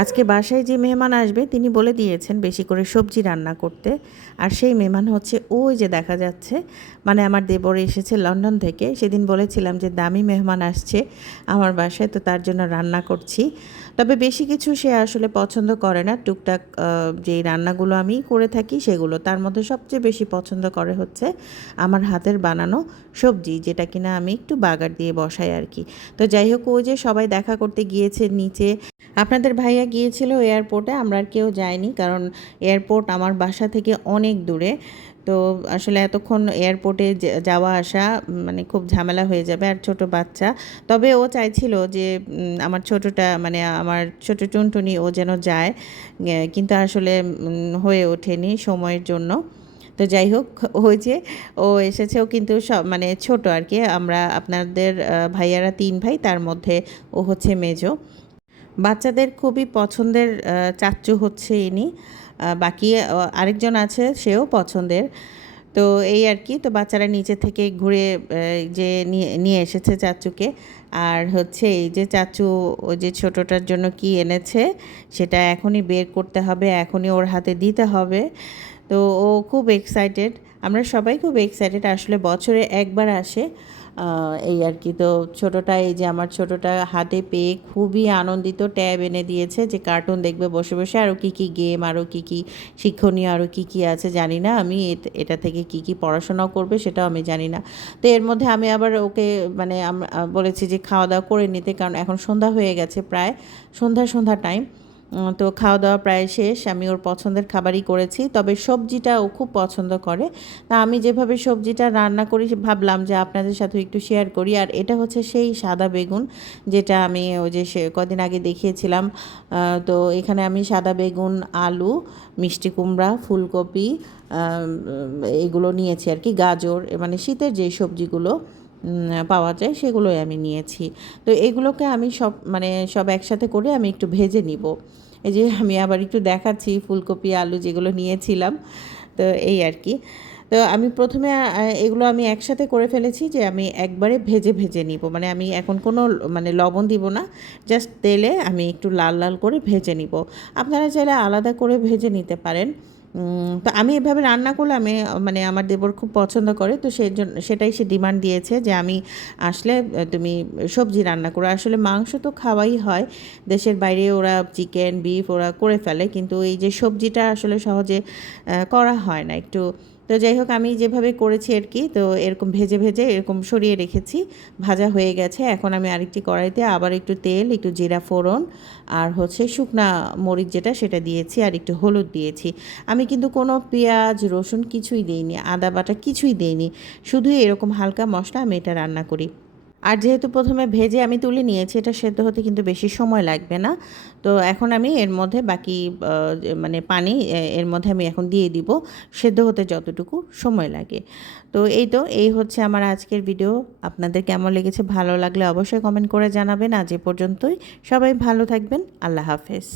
আজকে বাসায় যে মেহমান আসবে তিনি বলে দিয়েছেন বেশি করে সবজি রান্না করতে। আর সেই মেহমান হচ্ছে ওই যে দেখা যাচ্ছে, মানে আমার দেবর এসেছে লন্ডন থেকে। সেদিন বলেছিলাম যে দামি মেহমান আসছে আমার বাসায়, তো তার জন্য রান্না করছি। তবে বেশি কিছু সে আসলে পছন্দ করে না, টুকটাক যেই রান্নাগুলো আমি করে থাকি সেগুলো। তার মধ্যে সবচেয়ে বেশি পছন্দ করে হচ্ছে আমার হাতের বানানো সবজি, যেটা কিনা আমি একটু বাগার দিয়ে বসাই আর কি। তো যাই হোক, ওই যে সবাই দেখা করতে গিয়েছে নিচে। আপনাদের ভাইয়া গিয়েছিল এয়ারপোর্টে, আমরা আর কেউ যাইনি, কারণ এয়ারপোর্ট আমার বাসা থেকে অনেক দূরে। তো আসলে এতক্ষণ এয়ারপোর্টে যাওয়া আসা মানে খুব ঝামেলা হয়ে যাবে, আর ছোট বাচ্চা। তবে ও চাইছিল যে আমার ছোটটা, মানে আমার ছোট টুনটুনি, ও যেন যায়, কিন্তু আসলে হয়ে ওঠেনি সময়ের জন্য। তো যাই হোক, ওই যে ও এসেছেও, কিন্তু সব মানে ছোট আর কি। আমরা আপনাদের ভাইয়ারা 3 ভাই, তার মধ্যে ও হচ্ছে মেজো। বাচ্চাদের খুবই পছন্দের চাচ্চু হচ্ছে ইনি। বাকি আরেকজন আছে, সেও পছন্দের। তো এই আর কি। তো বাচ্চারা নিচে থেকে ঘুরে যে নিয়ে নিয়ে এসেছে চাচ্চুকে। আর হচ্ছে এই যে চাচ্চু ওই যে ছোটোটার জন্য কি এনেছে সেটা এখনই বের করতে হবে, এখনই ওর হাতে দিতে হবে। তো ও খুব এক্সাইটেড, আমরা সবাই খুব এক্সাইটেড। আসলে বছরে একবার আসে, এই আর কি। তো ছোটোটা, এই যে আমার ছোটোটা হাতে পেয়ে খুবই আনন্দিত, ট্যাব এনে দিয়েছে যে কার্টুন দেখবে বসে বসে। আরও কী কী গেম, আরও কী কী শিক্ষণীয়, আরও কী কী আছে জানি না আমি। এটা থেকে কী কী পড়াশোনাও করবে সেটাও আমি জানি না। তো এর মধ্যে আমি আবার ওকে মানে বলেছি যে খাওয়া দাওয়া করে নিতে, কারণ এখন সন্ধ্যা হয়ে গেছে, প্রায় সন্ধ্যা টাইম। তো খাওয়া দাওয়া প্রায় শেষ, আমি ওর পছন্দের খাবারই করেছি। তবে সবজিটা ও খুব পছন্দ করে। তা আমি যেভাবে সবজিটা রান্না করি ভাবলাম যে আপনাদের সাথে একটু শেয়ার করি। আর এটা হচ্ছে সেই সাদা বেগুন, যেটা আমি ওই যে কদিন আগে দেখিয়েছিলাম। তো এখানে আমি সাদা বেগুন, আলু, মিষ্টি কুমড়া, ফুলকপি, এগুলো নিয়েছি আর কি, গাজর, মানে শীতের যে সবজিগুলো পাওয়া যায় সেগুলোই আমি নিয়েছি। তো এগুলোকে আমি সব একসাথে করে আমি একটু ভেজে নিব। এই যে আমি আবার একটু দেখাচ্ছি ফুলকপি, আলু যেগুলো নিয়েছিলাম। তো এই আর কি। তো আমি প্রথমে এগুলো আমি একসাথে করে ফেলেছি, যে আমি একবারে ভেজে ভেজে নিব। মানে আমি এখন কোনো মানে লবণ দিব না, জাস্ট তেলে আমি একটু লাল লাল করে ভেজে নিব। আপনারা চাইলে আলাদা করে ভেজে নিতে পারেন। তো আমি এভাবে রান্না করলে আমি মানে আমার দেবর খুব পছন্দ করে। তো সেই জন্য সেটাই সে ডিমান্ড দিয়েছে যে আমি আসলে তুমি সবজি রান্না করো। আসলে মাংস তো খাওয়াই হয়, দেশের বাইরে ওরা চিকেন, বিফ ওরা করে ফেলে, কিন্তু এই যে সবজিটা আসলে সহজে করা হয় না একটু। তো যাই হোক, আমি যেভাবে করেছি আর কি, তো এরকম ভেজে ভেজে এরকম সরিয়ে রেখেছি, ভাজা হয়ে গেছে। এখন আমি আরেকটি কড়াইতে আবার একটু তেল, একটু জিরা ফোড়ন, আর হচ্ছে শুকনা মরিচ যেটা সেটা দিয়েছি, আর একটু হলুদ দিয়েছি। আমি কিন্তু কোনো পেঁয়াজ, রসুন কিছুই দিইনি, আদা বাটা কিছুই দিইনি, শুধু এরকম হালকা মশলা আমি এটা রান্না করি। আর যেহেতু প্রথমে ভেজে আমি তুলে নিয়েছি, এটা সেদ্ধ হতে কিন্তু বেশি সময় লাগবে না। তো এখন আমি এর মধ্যে বাকি মানে পানি এর মধ্যে আমি এখন দিয়ে দিব, সেদ্ধ হতে যতটুকু সময় লাগে। তো এই হচ্ছে আমার আজকের ভিডিও। আপনাদের কেমন লেগেছে, ভালো লাগলে অবশ্যই কমেন্ট করে জানাবেন। আজ এ পর্যন্তই, সবাই ভালো থাকবেন, আল্লাহ হাফেজ।